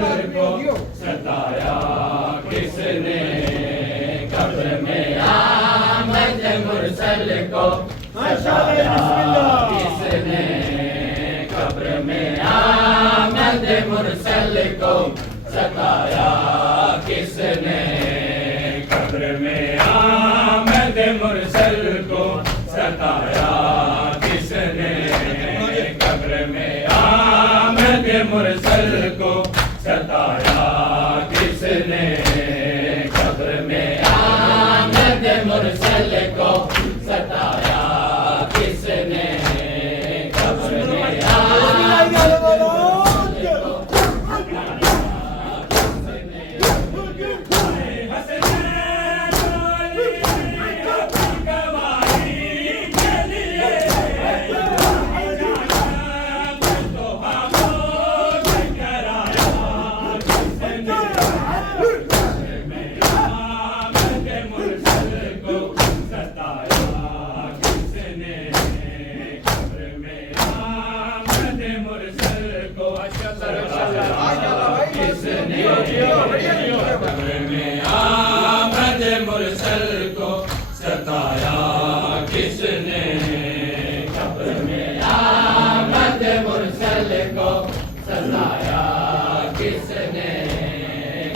मुरसल को सताया किसने, कब्र में आमद मुरसल को सताया किसने, कब्र में आमद मुरसल को सताया किसने, कब्र में आमद मुरसल को सताया किसने, कब्र में आमद मुरसल को सताया किसने, कब्र में आमद मुरसल को सताया किसने, कब्र में आमद कब्र में आमद मुरसल को सताया किसने, कब्र में आमद मुरसल को सताया किसने,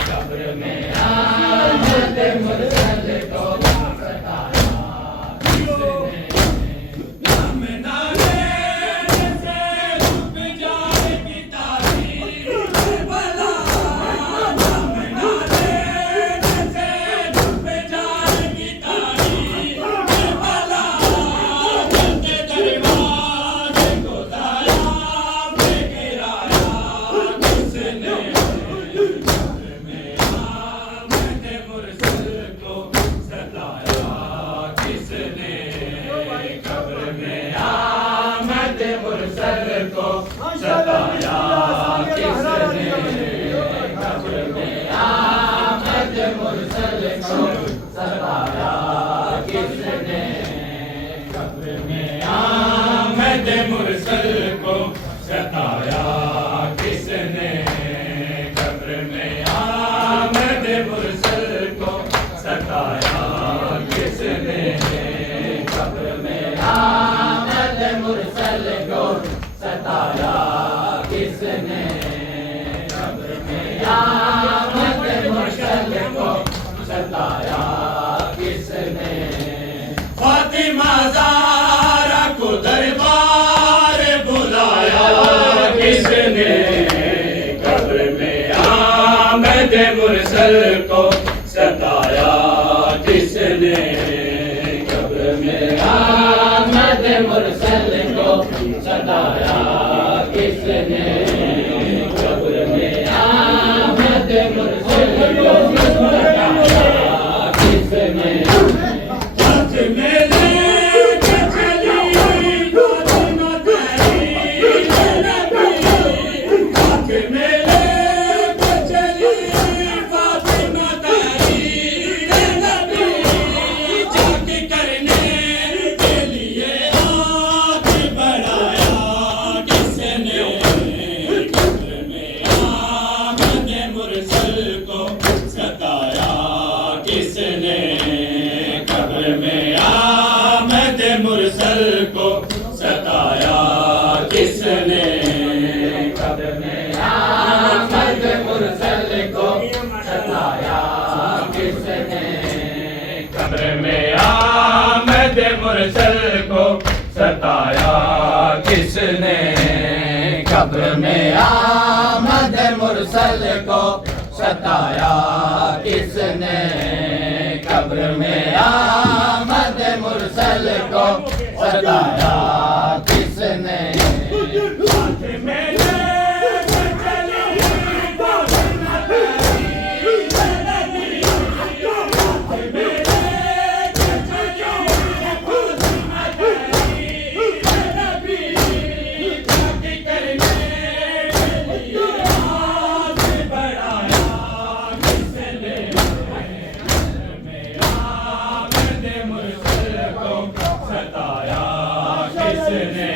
कब्र में आमद मुरसल को सताया किसने, मुरसल को सताया किसने, कब्र में आमद मुरसल को सताया किसने, कब्र में आमद मुरसल को सताया किसने, कब्र में आमद मुरसल को सताया किसने, फातिमा ज़हरा को दरबार बुलाया किसने, कब्र में आमद मुरसल को सताया किसने, कब्र में आमद मुरसल को सताया किसने, कब्र में आमद मुरसल को सताया किसने, हाथ में लेके चली फातिमा तेरी नबी, हाथ में लेके चली फातिमा तेरी नबी, जाके करने के लिए आगे बढ़ाया किसने, कब्र में आमद मुरसल को सताया किसने, कब्र में आमद मुरसल को सताया किसने, कब्र में आमद मुरसल को सताया किसने, कब्र में आमद मुरसल को सताया किसने, कब्र में आमद मुरसल को सताया किसने, कब्र में आमद मुरसल को सताया किसने, हाथ में लेके चली फातिमा तेरी नबी, हाथ में लेके चली फातिमा तेरी नबी, जाके करने के लिए आगे बढ़ाया किसने, में आमद मुरसल को सताया किसने,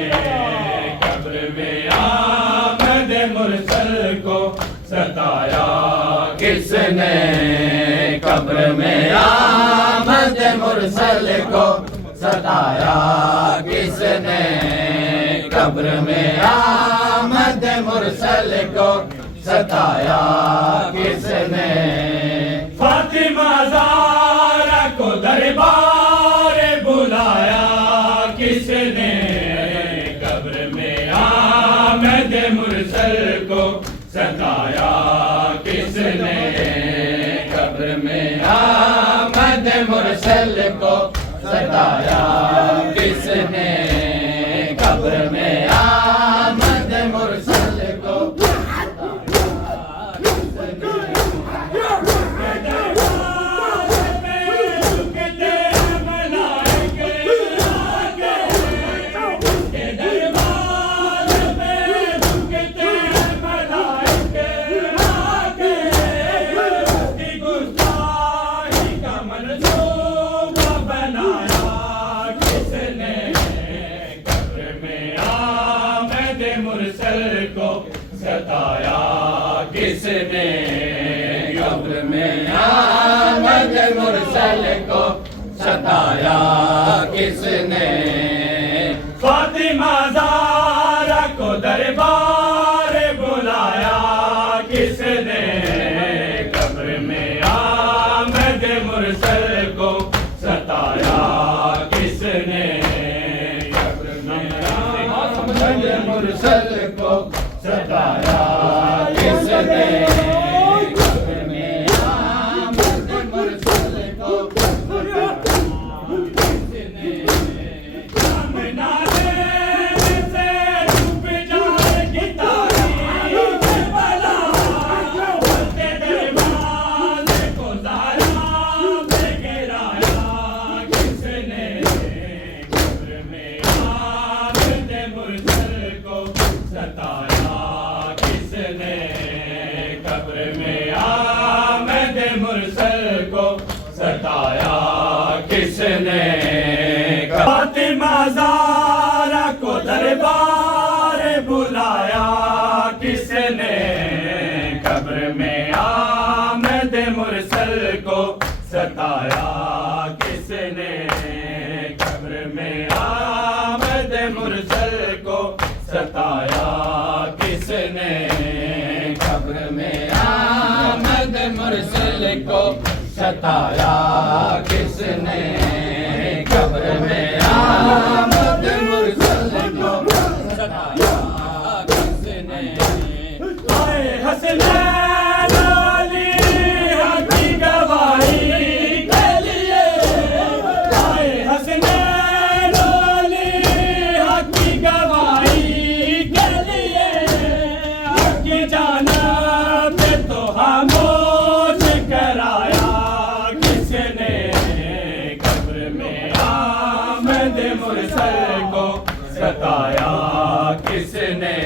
सताया किसने, कब्र में आमद मुरसल को सताया किसने, कब्र में आमद मुरसल को सताया किसने। फातिमा ज़हरा को दरबार बुलाया किसने, कब्र में आमद मुरसल को सताया किसने, कब्र में आमद मुरसल को सताया किसने, कब्र में आमद मुरसल को मुरसल को सताया किसने, कब्र में आमद मुरसल को सताया किसने। फातिमा ज़हरा को दरबार बुलाया किसने, कब्र में आमद मुरसल को सताया किसने, कब्र में आमद मुरसल को सताया किसने, कब्र में आमद मुरसल को किसने। सामना से डूब जाएगी तारीख भला, बोलते दरवाज़े को ज़हरा में गिराया किसने, कब्र में आमद मुरसल को सताया किसने, कब्र में आमद मुरसल को सताया किसने। फातिमा ज़हरा को दरबार बुलाया किसने, कब्र में आमद मुरसल को सताया किसने, कब्र में आमद मुरसल को सताया किसने, कब्र में आमद मुरसल को सताया किसने, कब्र में आमद मुरसल को सताया किसने। आए हसनैन अली की गवाही के लिए, आए हसनैन अली की गवाही के लिए, हक की जानिब तो खामोश कराया किसने, कब्र में आमद मुरसल को सताया किसने,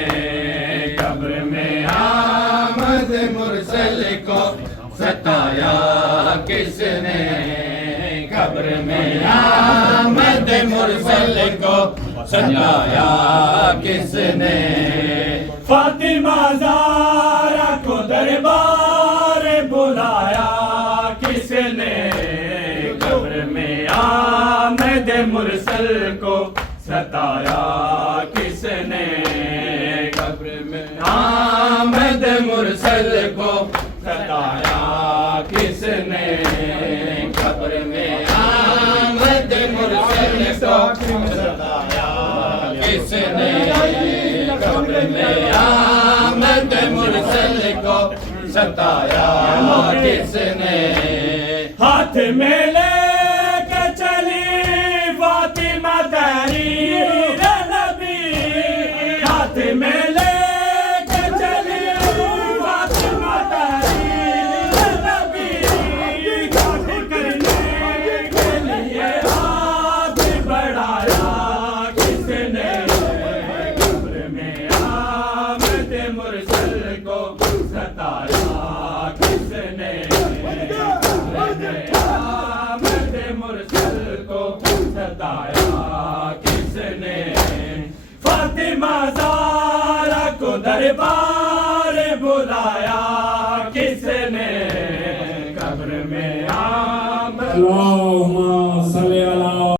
कब्र में आमद मुरसल को सताया किसने, कब्र में आमद मुरसल को सताया किसने। फातिमा ज़हरा को दरबार बुलाया किसने, कब्र में आमद मुरसल को सताया किसने, कब्र में आमद मुरसल को सताया किसने, कब्र में आमद मुरसल को सताया किसने, कब्र में आमद मुरसल को सताया किसने। हाथ में लेके चली फातिमा तहरीर नबी, हाथ में लेके चली फातिमा तहरीर नबी, काट करने के लिए हाथ बढ़ाया किसने, कब्र में आमद मुरसल को सताया किसने, आमद मुरसल को सताया किसने। फातिमा ज़हरा को दरबार बुलाया अल्लाहुम्मा